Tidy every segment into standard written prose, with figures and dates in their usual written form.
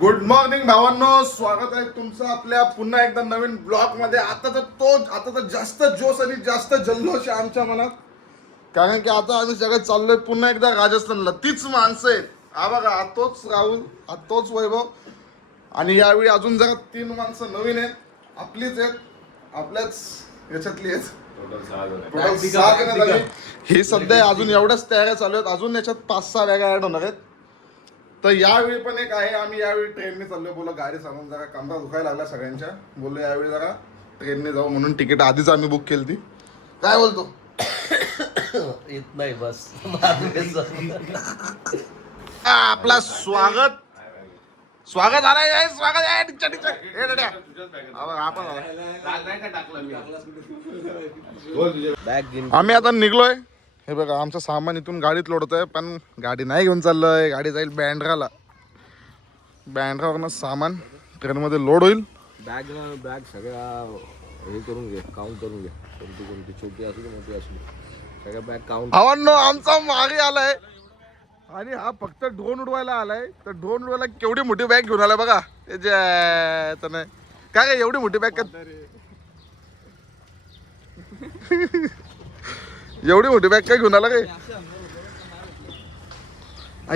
Good morning भावांनो, स्वागत आहे तुमचं आपल्या पुन्हा एकदा नवीन ब्लॉग मध्ये. आता तर जास्त जोश आणि जास्त जल्लोष आहे आमच्या मनात, कारण की आता आम्ही सगळे चाललोय पुन्हा एकदा राजस्थानला. तीच माणसं आहेत, हा बघा, हा तोच राहुल, हा तोच वैभव, आणि यावेळी अजून जरा 3 माणसं नवीन आहेत, आपलीच आहेत, आपल्याच याच्यातली आहेत. टोटल 6 जण झाली. हे सध्या अजून एवढ्याच तयाऱ्या चालू आहेत, अजून याच्यात 5-6 बॅगा ऍड होणार आहेत. तर यावेळी पण एक आहे, आम्ही यावेळी ट्रेनने चाललोय. बोला गाडी सांगून जरा कमरा दुखायला लागला सगळ्यांच्या, बोललो यावेळी जरा ट्रेनने जाऊ, म्हणून तिकीट आधीच आम्ही बुक केली ती. काय बोलतो? येत नाही बस. आपला स्वागत आलाय, स्वागत आहे. टिचक टिचक हे डड्या. आपण आम्ही आता निघलोय. हे बघा, आमचं सामान इथून गाडीत लोडतोय, पण गाडी नाही घेऊन चाललोय. गाडी जाईल बँड्राला. बँड्रावरनं सामान ट्रेनमध्ये लोड होईल. बॅग सगळ्या हे करून घे, काउंट करून घे. कोणती छोटी असू दे मोठी असू दे, सगळ्या बॅग काउंट. भावांनो, आमचा मागे आलाय आणि हा फक्त ड्रोन उडवायला आलाय. तर ड्रोन उडवायला केवढी मोठी बॅग घेऊन आलाय बघा. काय एवढी मोठी बॅग एवढी मोठी बॅग काय घेऊन आला काय?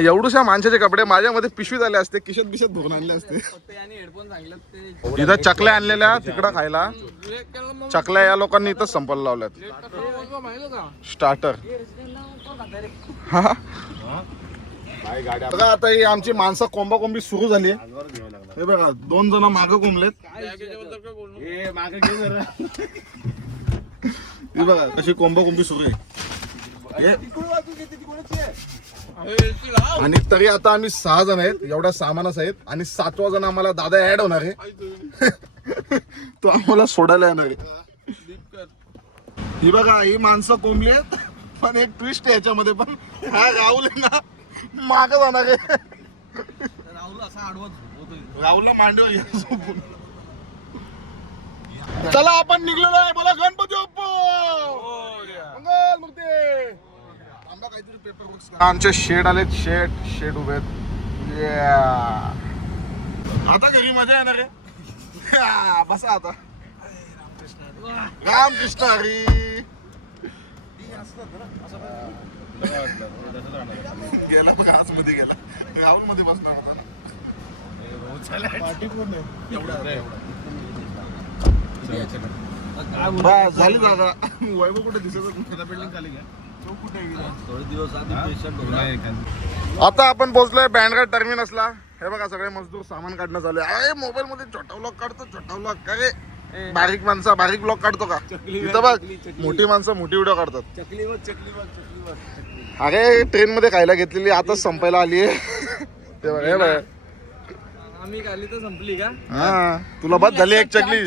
एवढूशा माणसाचे कपडे माझ्यामध्ये पिशवीत आले असते, किशत बिशत भरून आणले असते. इथं चकल्या आणलेल्या तिकडं खायला. चकल्या या लोकांनी इथं संपल लावल्यात. स्टार्टर. बघा, आता ही आमची माणसं कोंबाकोंबी सुरू झाली. हे बघा, 2 जण मागं कोंबलेत. हे बघा कशी कोंबाकोंबी सुरू आहे. आणि तरी आता आम्ही 6 जण आहेत, एवढ्या सामानास आहेत, आणि 7वा जण आम्हाला दादा ऍड होणार आहे. तो आम्हाला सोडायला येणार आहे. ही बघा, ही माणसं कोंबली आहेत, पण एक ट्विस्ट आहे याच्यामध्ये. पण हा राहुल आहे ना, माग जाणार आहे. राहुलला मांडीवर घ्या झोपून. चला, आपण निघलेलो आहे. बोला गणपती बाप्पा मंगल मूर्ती. आमचे शेड आलेत, शेड उभे आहेत. आता घरी मजा येणार आहे. बसा आता. रामकृष्ण हरी. गेला बघा, आज मध्ये गेला. राहुल मध्ये बसणार होता ना. झाली जागा. वैभव कुठे दिसत? बिल्डिंग खाली घ्या. आता आपण पोहोचलोय बँड्रा टर्मिनसला. हे बघा, सगळे मजदूर सामान काढणं चालू आहे. मोबाईल मध्ये छोटा व्लॉग काढतो, छोटा व्लॉग. काय बारीक माणसं बारीक ब्लॉग काढतो का? इथं बघ, मोठी माणसं मोठी व्हिडिओ काढतात. अरे ट्रेन मध्ये खायला घेतलेली आता संपायला आली आहे. ते बघ, हे बघ, आम्ही खाली तर संपली का? हा, तुला बस झाली एक चकली.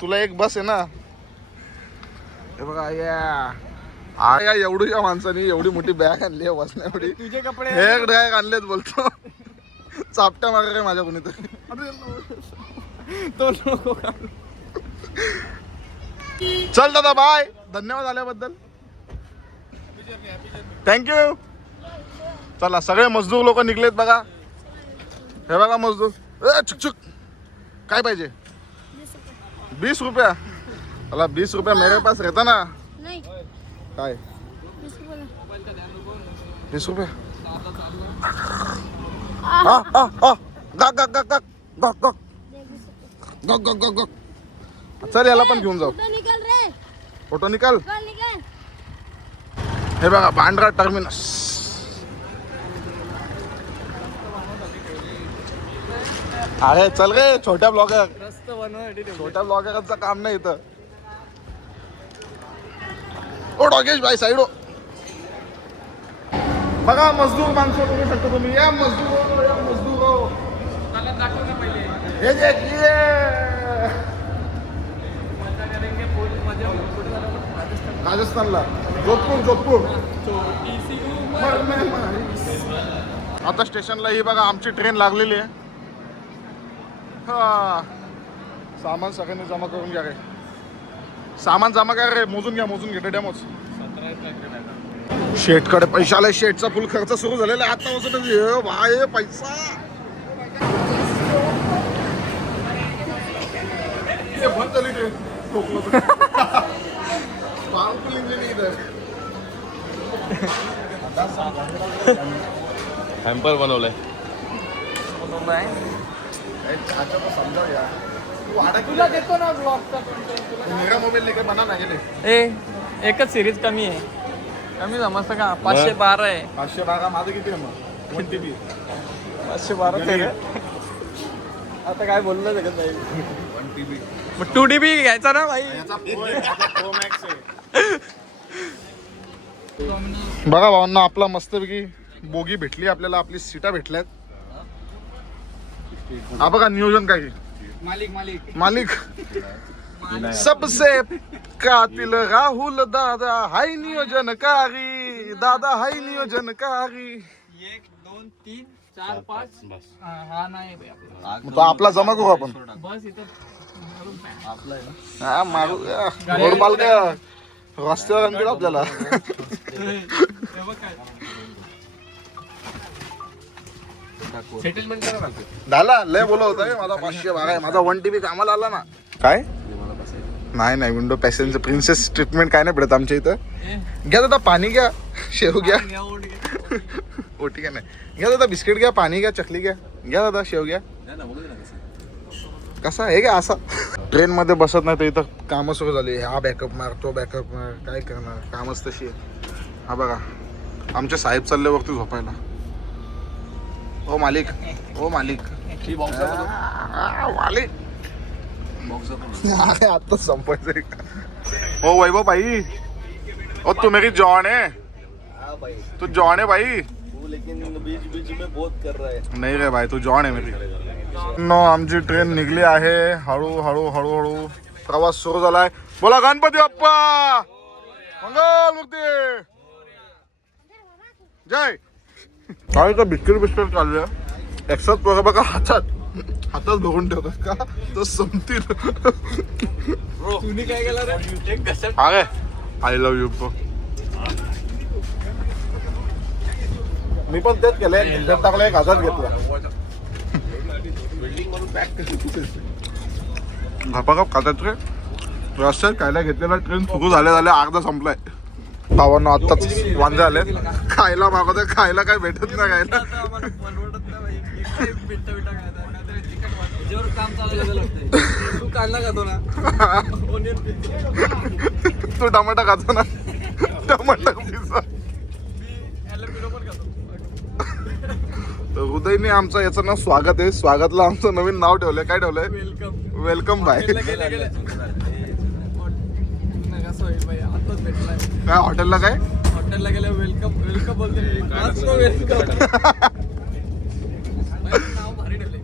तुला एक बस आहे ना. हे बघा, या एवढ्या माणसानी एवढी मोठी बॅग आणली आहे बसण्यासाठी. तुझे कपडे एक बॅग आणलेत बोलतो. चापट्या मागा काय माझ्या कोणीतरी. चल दादा, बाय. धन्यवाद आल्याबद्दल. थँक्यू. चला, सगळे मजदूर लोक निघलेत बघा. हे बघा मजदूर. चुक काय पाहिजे? 20 रुपया. अला 20 रुपया मेरे पास रहता ना. काय 20 रुपया? चल, याला पण घेऊन जाऊ. फोटो निकाल. हे बघा, बांद्रा टर्मिनस. अरे चल रे, छोट्या ब्लॉगरचं काम नाही इथं. ओ डॉगेश भाई, साईड हो. बघा, मजदूर माणसं बघू शकता तुम्ही. या मजदूर, या मजदूर. हे जे राजस्थानला, जोधपूर. आता स्टेशनला ही बघा आमची ट्रेन लागलेली आहे. हा, सामान सगळ्यांनी जमा करून घ्या. रे सामान जमा करा रे, मोजून घे डेमोज. शेटकडे पैसा आलाय. शेटचा फुल खर्च सुरू झालेला आहे आता. भाई पैसा चली ट्रेन पावरफुल इंजिन इधर हॅम्पर बनवलंय समजाव यार तुला देतो ना ब्लॉगचा मेरा मोबाईल लेके बना ना गेले एकच सिरीज कमी आहे कमी समजतं का 512 आहे 512 माझं किती आहे मग 1 TB 512 ते आता काय बोललं शकत नाही 1 TB मग 2 DB घ्यायचा ना भाई प्रो मॅक्स आहे बघा भावांना आपला मस्तपैकी बोगी भेटली आपल्याला आपली सीटा भेटल्यात हा बघा नियोजन काय आहे. मालिक सबसे कातिल राहुल दादा हाय नियोजनकारी दादा हाय नियोजनकारी 1 2 3 4 5 हा नाही भाई आपला तो आपला जमा करू आपण बस इथं हा मारू गोड बाल का रस्त्यावर आणतील आपल्याला सेटलमेंट करा लागते झाला लय बोला होता माझा 512 आहे माझा 1 TB कामाला आला ना काय नाही विंडो पॅसेंजर प्रिन्सेस ट्रीटमेंट काय नाही पडत आमच्या इथं घ्या दादा पाणी घ्या शेव घ्या ओटी का नाही घ्या दादा बिस्किट घ्या पाणी घ्या चकली घ्या दादा शेव घ्या कसा आहे का असा ट्रेन मध्ये बसत नाही तर इथं कामं सुरू झाली हा बॅकअप मार तो बॅकअप मार काय करणार कामच तशी आहे हा बघा आमचे साहेब चालले वरती झोपायला ओ मालिक मालिक आता संपायचंय ओ वैभव भाई ओ तू मेरी जॉन है तू जॉन है भाई लेकिन बीच में बहुत कर रहा है नाही रे भाई तू जॉन आहे मेरी नो आमची ट्रेन निघली आहे हळू प्रवास सुरू झालाय बोला गणपती बाप्पा मंगल मूर्ती जय काय तर बिस्किट चाललंय एकसाथ बघा बघा हातात धरून ठेवतात का तो संपतील तुम्ही काय केलं रे एक कशात अरे आय लव्ह यू मी पण तेच केलंय खिंडत टाकलं एक हातात घेतला बिल्डिंग म्हणून पॅक घापाघाप खातात रे रस्त्यात खायला घेतलेला ट्रेन सुरू झाल्या अर्धा संपलाय भावांना आत्ताच वांदे आले खायला मागवते खायला काय भेटत नाही खायला काम चालू तू कांदा खातो ना तू टमाटा खातो ना टमाटा पिझ्झा तर हृदयने आमचं याचं नाव स्वागत आहे स्वागतला आमचं नवीन नाव ठेवलंय काय ठेवलंय वेलकम बाय काय हॉटेलला काय हॉटेलला गेल्या वेलकम बोलते वेलकम नाव भारी ठेवले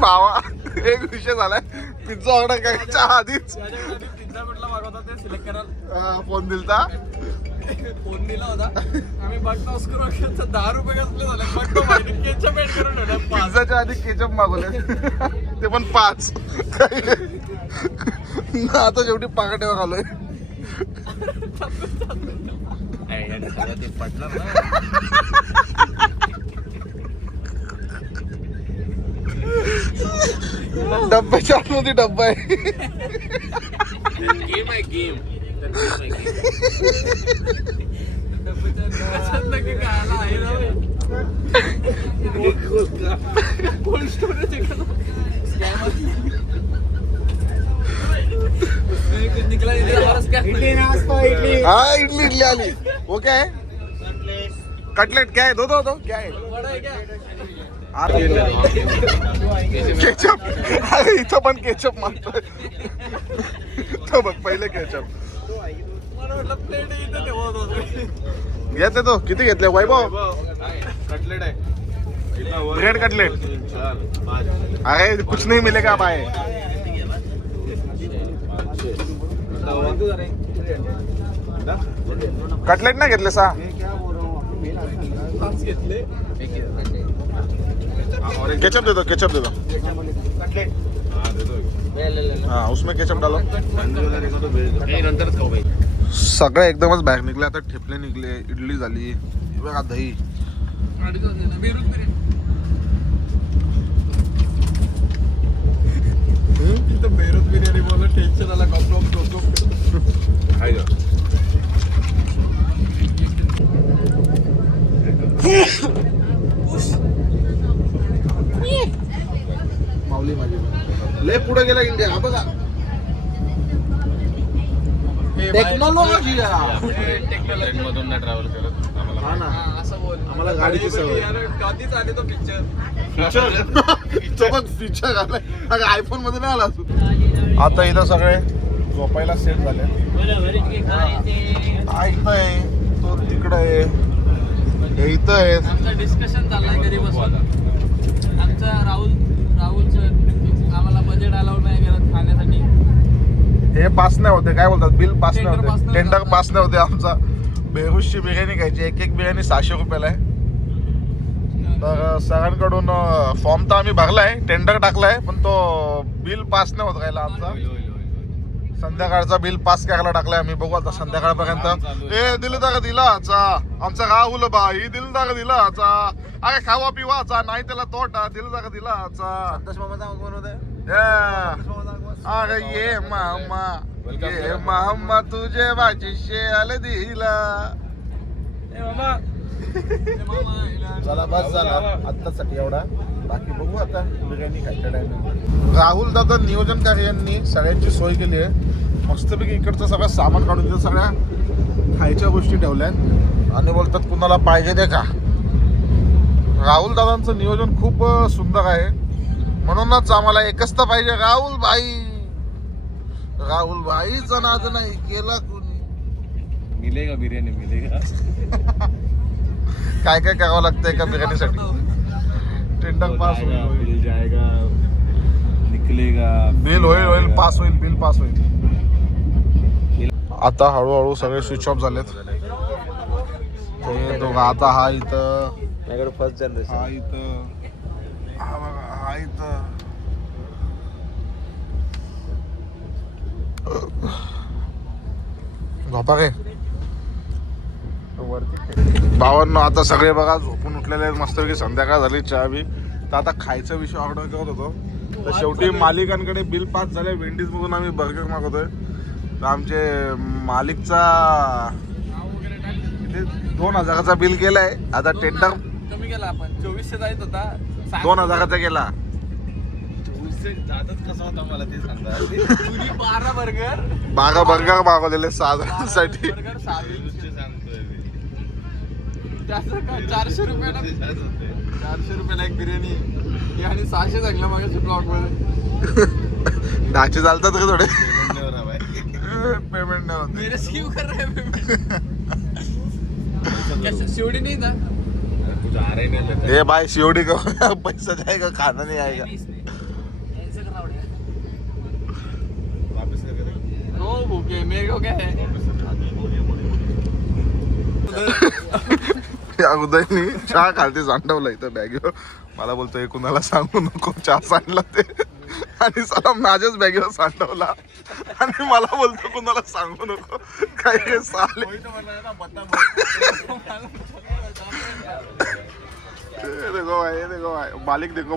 भावा एक विषय झालाय पिझ्झा ऑर्डर करायच्या आधीच पिझ्झा कुठला मागवता ते सिलेक्ट कराल फोन दिलता फोन दिला होता आम्ही बघतो करू 10 रुपये कसले झाले बघतो माहिती केचप ऍड करून ठेवलं पिझ्झाच्या आधी केचप मागवले ते पण 5 आता शेवटी पाकाट्यावर आलोय ते पटलं ना डब्याच्या आतमध्ये डब्बा आहे गेम आहे गेम कोल्ड स्टोरेज निकला हा इडली आली वो क्या है कटलेट क्या है दो क्या है केचप अरे इथं पण केचप मागतोय तो बघ पहिले केचप घेते तो किती घेतले वैभव कटलेट आहे ब्रेड कटलेट अरे कुछ नहीं मिलेगा भाई कटलेट नाही घेतले सा केचप दे दो हाँ उसमें केचप डालो नंतरच खाऊ भाई सगळं एकदमच बाहेर निघले आता ठेपले निघले इडली झाली बघा दही लय पुढे गेला इंडिया. हा बघा टेक्नॉलॉजी. ट्रेनमधून नाही ट्रॅव्हल करत हा ना, असं बोल. आम्हाला गाडीची सवय. कधीच आले तो पिक्चर. तो बघ फीचर आलाय आयफोन मध्ये नाही आला अजून. आता इथं सगळे झोपायला सेट झाले. हा इथं आहे, तो तिकडं आहे, हे इथं आहे. आमचं डिस्कशन चाललंय घरी बसून. आमचा राहुल सर आम्हाला बजेट अलाउड नाही करत खाण्यासाठी. हे पास नाही होते, काय बोलतात, बिल पास नाही टेंडर पास होते, नाही टेंडर होत. पास नाही होते. आमचा बेहुशची बिर्याणी खायची, एक बिर्याणी 600 रुपयाला आहे. तर सगळ्यांकडून फॉर्म तर आम्ही भरलाय, टेंडर टाकलाय, पण तो बिल पास नाही होत राहिला आमचा. संध्याकाळचा बिल पास करायला टाकलाय आम्ही, बघू आता संध्याकाळपर्यंत. ए दिलदा का दिलाचा आमचा राहुल बाई, दिलदा का दिलाचा. अरे खावा पिवाचा नाही त्याला तोटा, दिलदा का दिलाचा. अरे ये मामा ये मामा तुझे वाचिशे आले दिला. चला बस झाला आत्तासाठी एवढा, बाकी बघू आता बिर्याणी खायच्या टाइम. राहुल दादा नियोजनकारी यांनी सगळ्यांची सोय केली आहे. मस्तपैकी इकडचं सगळं सामान काढून तिथं सगळ्या खायच्या गोष्टी ठेवल्यात आणि बोलतात कुणाला पाहिजे ते का. राहुल दादांचं नियोजन खूप सुंदर आहे, म्हणूनच आम्हाला एकच तर पाहिजे, राहुल भाई. राहुल भाईचा नाद नाही केला कुणी. मिलेगा बिर्याणी मिलेगा. काय काय करावं लागतं एका बिर्याणीसाठी. टेंडर पास होईल, बिल जाएगा निकलेगा. बिल होईल पास होईल, बिल पास होईल. आता हळूहळू सगळे स्विच ऑफ झालेत. ते दोघं आता हा इथं, फर्स्ट जनरेशन. हा इथं, हा बघा हा इथं. झोपा काय भावांनो, आता सगळे बघा झोपून उठलेले आहेत मस्तपैकी. संध्याकाळ झाली, चहा बी. तर आता खायचा विषय ऑर्डर करत होतो, तर शेवटी मालिकांकडे बिल पास झाले. वेंडीज मधून आम्ही बर्गर मागवतोय. तर आमचे मालिकचा 2000चा बिल गेलाय. आता टेंडर कमी केला आपण, 2400 जायत होता, 2000चा गेला. जातच कसं होता मला ते सांगा. 12 बर्गर मागवलेले साधासाठी. बर्गर 6 त्याचं काय 400 रुपयाला 400 रुपयाला एक बिर्याणी. आणि 600 सांगला मागाशी ब्लॉक मध्ये. ढाचे चालतात का थोडे. पेमेंट नाही होत. मेरे से क्यों कर रहे हैं पेमेंट. कैसे सीओडी नहीं था. तुझा आरे नाही. ए भाई सीओडी का पैसा जाएगा, खाना नहीं आएगा. नो भूखे मेरे को क्या है. उदयनी चहा खालती सांडवला इथं बॅगीवर. मला बोलतोय कुणाला सांगू नको चहा सांडला ते, आणि चला माझ्याच बॅगीवर सांडवला आणि मला बोलतो कुणाला सांगू नको. काय हे साले. देखो भाई,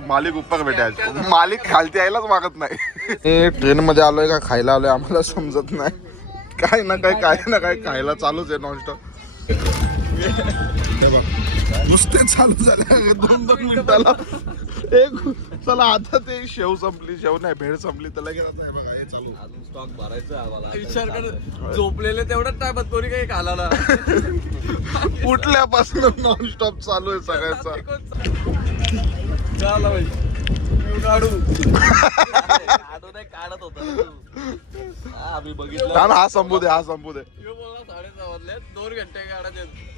मालिक ऊपर बैठे आज. मालिक खालती यायलाच मागत नाही. हे ट्रेन मध्ये आलोय का खायला आलोय आम्हाला समजत नाही. काय ना काय खायला चालूच आहे नॉनस्टॉप. नुसते चालू झाले 2-2 मिनिटाला. एक चला आता ते शेव संपली, शेव नाही भेळ संपली, तर लगेच आता हे बघा हे चालू. अजून स्टॉक भरायचा आम्हाला. विचार कर, झोपलेले तेवढंच टायमात कोणी काही खाला. उठल्यापासून नॉनस्टॉप चालू आहे सगळ्याचा. चला भाई काढू काढत होता आम्ही बघितलं. हा संपू दे. बोलला 6:30 वाजले, 2 घंटे काढायचे.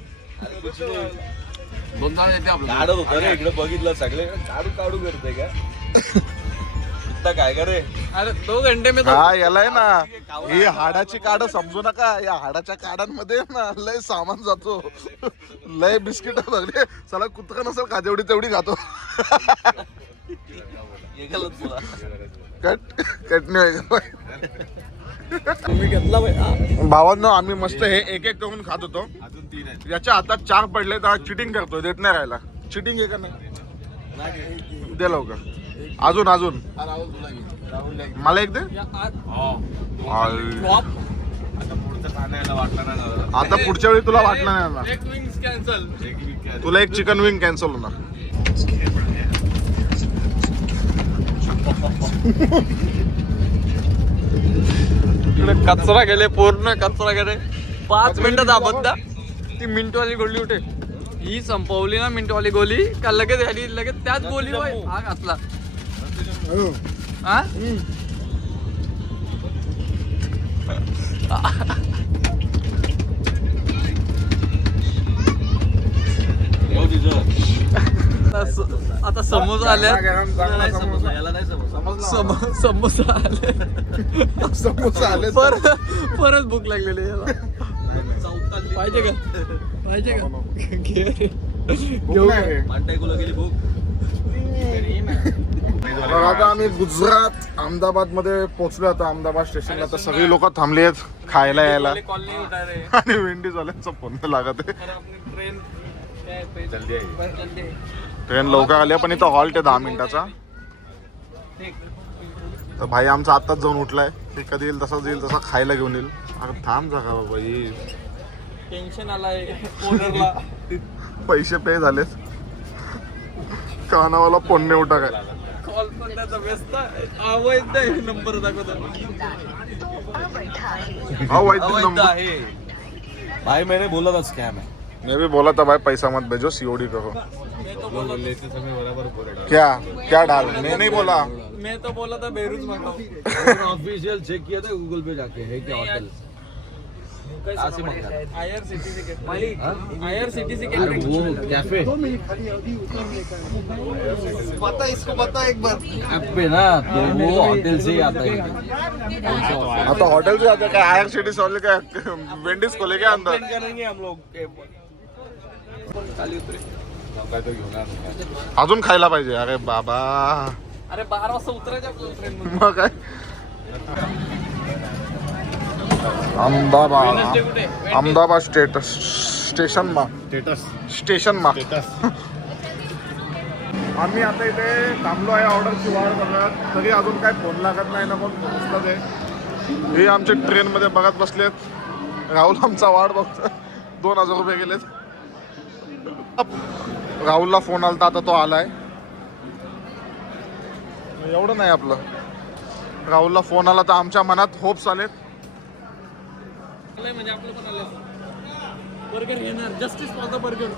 2 तास येते आपलं. काढत होता रे, इकडे बघितलं सगळे काढू करते का. इतका काय का रे. अरे 2 घंटे में हा याला आहे ना, ही हाडाची काड समजू नका. या हाडाच्या काडांमध्ये ना लय सामान जातो, लय बिस्किट सगळे. चला कुत्रा नसेल का तेवढी खातो. कट नाही मी घेतला भाई. भावांनो, आम्ही मस्त हे एक करून खात होतो. अजून 3 आहेत. याच्या हातात 4 पडले तर चिटिंग करतोय, देत नाही राहायला. चिटिंग आहे का नाही, दे लवकर. अजून राहुल तुला घे. मला एक दे. आता पुढचं खाण्याला वाटलं नाही दादा. आता पुढच्या वेळी तुला वाटलं नाही ना. एक विंग्स कॅन्सल. तुला एक चिकन विंग कॅन्सल होणार. इकडे कचरा गेले, पूर्ण कचरा गेले. 5 मिनिटं दाबत ना ती मिंटवाली गोळी उठे. ही संपवली ना मिंटवाली गोळी का लगेच आली, लगेच त्याच गोळी हा घातला. हा आता समोसा आले, समोसा आले, समोसा आले. परत भूक लागलेली आहे याला. पाहिजे का? पाहिजे का? घेऊ का? तर आता आम्ही गुजरात अहमदाबाद मध्ये पोहोचलो. आता अहमदाबाद स्टेशनला तर सगळी लोक थांबली आहेत खायला यायला आणि वेंडीजवाल्यांचा फोन लागत आहे. ट्रेन लवकर आली पण इथं हॉल्ट आहे 10 मिनिटाचा. तर भाई आमचा आत्ताच जाऊन उठलाय. ते कधी येईल तसाच येईल, तसा खायला घेऊन येईल. अरे थांब जागा बाबा, टेन्शन आलाय ओनरला. पैसे पे झालेत. कानावाला फोन नाही उठा काय. कॉल पण त्याचा व्यस्त आवाज नाही, नंबर दाखवतो. अवैध नंबर आहे भाई, मैंने बोला था स्कैम है. मैं भी बोला था भाई पैसा मत भेजो, सीओडी करो. लेते समय बराबर बोल रहा क्या क्या डाल, मैं नहीं बोला. मैं तो बोला था बेरूज मंगाओ. ऑफिशियल चेक किया था गूगल पे जाके, है क्या होटल IRCTC से वो कैफे पता इसको पता एक बार. ऐप पे ना, तो वो होटल से ही आता है. आता हॉटेल से जाते काय IRCTC वाले काय वेंडीज खोले क्या अंदर. करेंगे हम लोग खाली उतरे तो घेऊन. अजून खायला पाहिजे. अरे बाबा, अरे 12 वाजता उतरायचं आपलं ट्रेन मध्ये. मग काय. अहमदाबाद अहमदाबाद स्टेशन मा आम्ही आता इथे थांबलो आहे ऑर्डरची वाट बघत. तरी अजून काय फोन लागत नाही ना, कोण पोहोचलं ते. हे आमचे ट्रेन मध्ये बघत बसलेत. राहुल आमचा वाट बघतो. 2000 रुपये गेलेत. राहुलला फोन आलता, आता तो आलाय. एवढं नाही आपलं. राहुलला फोन आला तर आमच्या मनात होप्स आलेत. म्हणजे आपलं पण आलं बर्गर घेणार. Justice for the burger.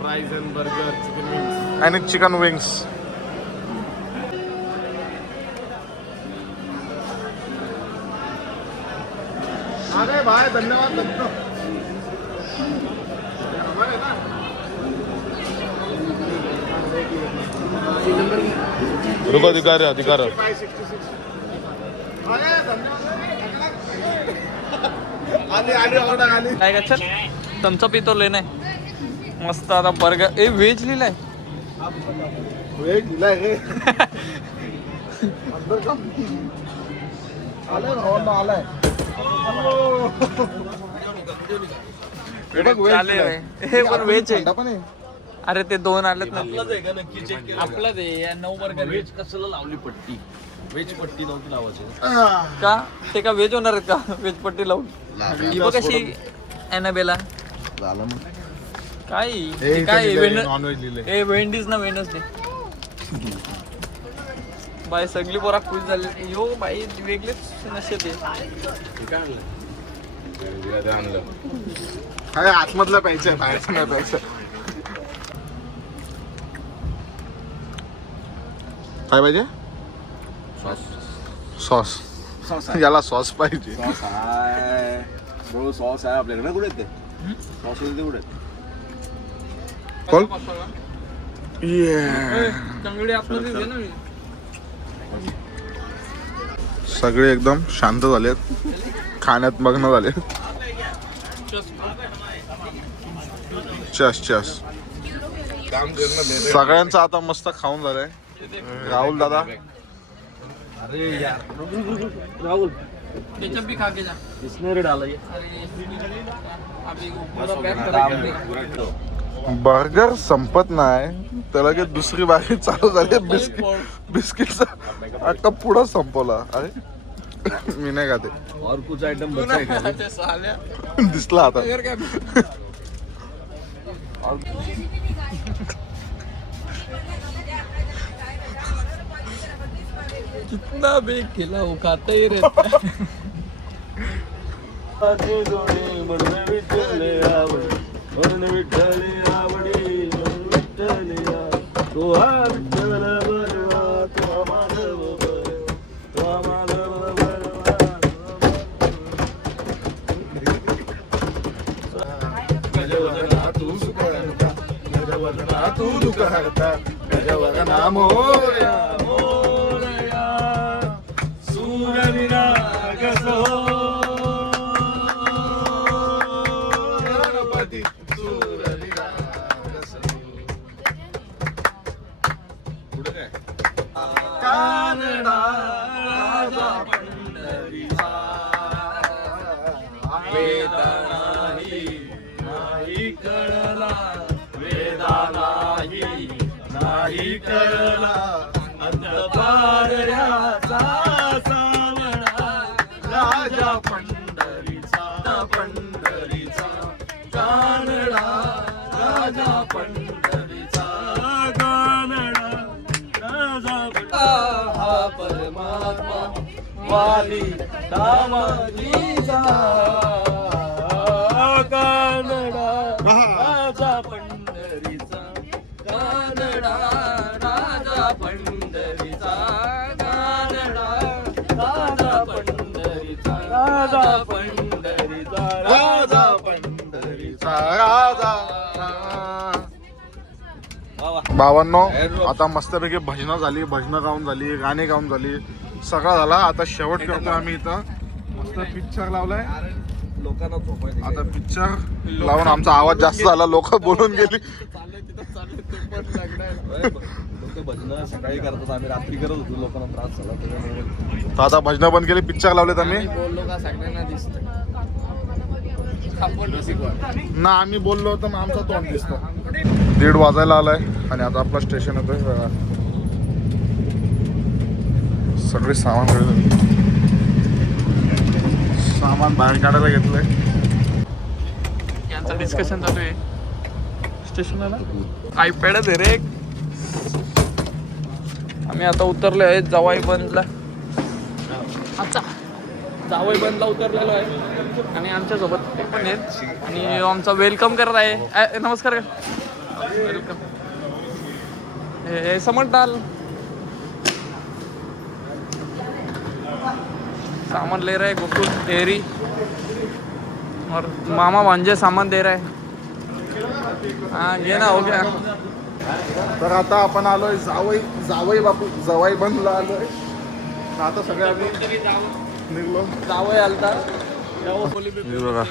Fries end burger, chicken wings आणि चिकन विंग्स. अरे भाई धन्यवाद. रुको अधिकार काय का तुमचा पितो लेना मस्त. आता बर्गर व्हेज लिहिलाय. वेट दिलाय रे. अंदर का आलाय भावना आलाय. हे पण व्हेज आहे. पण आहे. अरे ते 2 आलेत ना. आपलाच आहे का नक्की चेक केलं आपलाच आहे. 9 बर्गर वेज कशाला लावली पट्टी. वेज पट्टी नव्हती लावायची का ते का व्हेज होणार आहेत का? व्हेज पट्टी लावून ही बघ कशी एनाबेला झालं मग. काय हे काय नॉन व्हेज लिहिलंय. ए वेंडीज ना वेनसडे. बाय सगळी पोरा खुश झाली. यो बाई वेगळेच नशे ते. काय आतमधलं प्यायचं, बाहेरचं नाही प्यायचं. काय पाहिजे? सॉस. याला सॉस पाहिजे. सॉस आहे ब्रो, सॉस आहे आपल्याकडे. कुठे ते सॉस कुठे? कोण? चांगली आपलं दे ना. सगळे एकदम शांत झालेत. खाण्यात मग्न झाले. चस सगळ्यांचं आता मस्त खाऊन झालंय. राहुल दादा. अरे यार राहुल, केचप भी खा के जा. इसने रे डाला ये. अभी पूरा पैक करके. बर्गर संपत नाही त्याला की दुसरी बारी चालू झाली. बिस्किटचा अख्खा पुढं संपवला. अरे मी नाही खाते. और कुछ आइटम बचा है क्या? दिसला आता. कितना भी खिला वो खाता ही रहता है. तू दुखहर्ता गजवदना मोरया मोरया सूरविराग सो गणपती सूरविराग सो. पुढे काय कानडा राजा पंढरीचा वेदनाही नाही कळला नाही कळला अंतपारऱ्याचा सावळा राजा पंढरीचा कानडा राजा पंढरीचा कानडा राजा हा परमात्मा वाली दामाजीचा कानडा राजा पंढरीचा कानडा राजा पंढरीचा कानडा राजा पंढरीचा राजा पंढरीचा राजा पंढरीचा राजा. बाबांनो आता मस्तपैकी भजनं झाली, भजनं गाऊन झाली, गाणी गाऊन झाली, सगळं झाला. आता शेवट करतो आम्ही इथं. मस्त पिक्चर लावलाय लोकांना झोपायचं. आता पिक्चर लावून आमचा आवाज जास्त झाला, लोक बोलून गेली. लोक भजन सकाळी करतात, आम्ही रात्री करत होतो, लोकांना त्रास झाला त्याच्यामुळे. तर आता भजनं बंद केली, पिक्चर लावलेत आम्ही. बोललो का सगळ्यांना दिसत ना आम्ही बोललो होतो मग आमचा तोंड दिसतो. 1:30 वाजायला आलाय आणि आता आपला स्टेशन येतोय. सगळे सामान सामान बाहेर काढायला घेतलंय. यांचं डिस्कशन चालू आहे स्टेशनला. आयपॅड आहे रे. आम्ही आता उतरलो आहे जवाई बंदला. अच्छा जावई बंदला उतरलेलो आहे आणि आमच्यासोबत ते पण आहेत आणि आमचा वेलकम करत आहे. नमस्कार वेलकम. हे समजदार सामान ले रहा है गोकुल डेयरी और मामा भांजे सामान दे रहा है. हाँ ये ना हो गया. तर आता आपण आलोय जावई बापू जवाई बंदला आलोय. आता सगळे आम्ही निघलो. जावई आलता ही बघा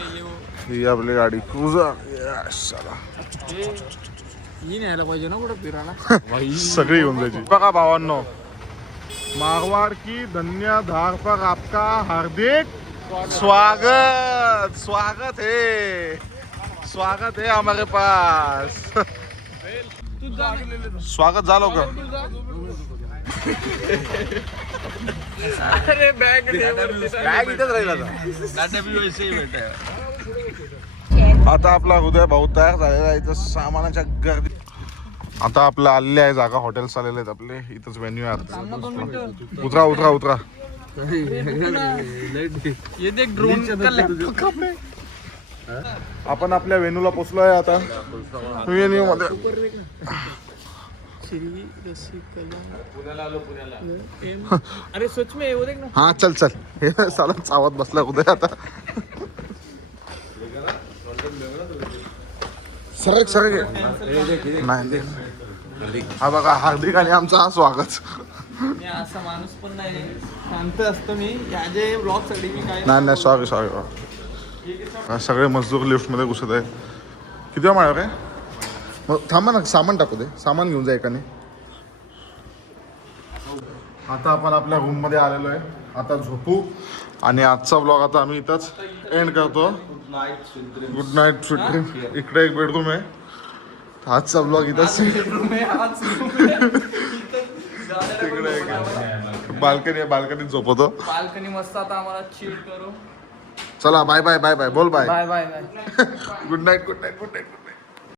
ही आपली गाडी क्रुझर. ही न्यायला पाहिजे ना कुठं फिरायला. सगळी येऊन जायची. बघा भावांनो, मारवाड़ की धन्य धार पर आपका हार्दिक स्वागत है हमारे पास. स्वागत झालं का? अरे बॅग इथंच राहिला आता आपला हृदय भाऊ तयार झालेला आहे. इथं सामानाच्या गर्दी. आता आपल्या आलेले आहे जागा, हॉटेल्स आलेले आहेत आपले. इथंच व्हेन्यू आहे. उतरा उतरा उतरा. ये देख ड्रोन आपण आपल्या वेन्यूला पोचलोय आता. वेन्यू मध्ये अरे सच में वो देख ना. हा चल चल. हे साला चावत बसला उदय आता. सरक सरक. नाही हा बघा हार्दिक आणि आमचा हा स्वागत. मी असा माणूस पण नाही, शांत असतो मी. याचे ब्लॉग साठी मी काय नाही सॉरी सगळे मजदूर लिफ्ट मध्ये घुसत आहे. किती वेळ माळ्यावर आहे? मग थांबा ना, सामान टाकू दे. सामान घेऊन जा एकाने. आता आपण आपल्या रूम मध्ये आलेलो आहे. आता झोपू आणि आजचा ब्लॉग आता आम्ही इथंच एंड करतो. Good night sweet dream. इकडे एक बेडरूम आहे. आजचा ब्लॉग इथंच. तिकडे बाल्कनीत झोपवतो. बाल्कनी मस्त. आता आम्हाला चिल करू. चला बाय बाय बाय बाय बोल bye. Bye bye. Good night.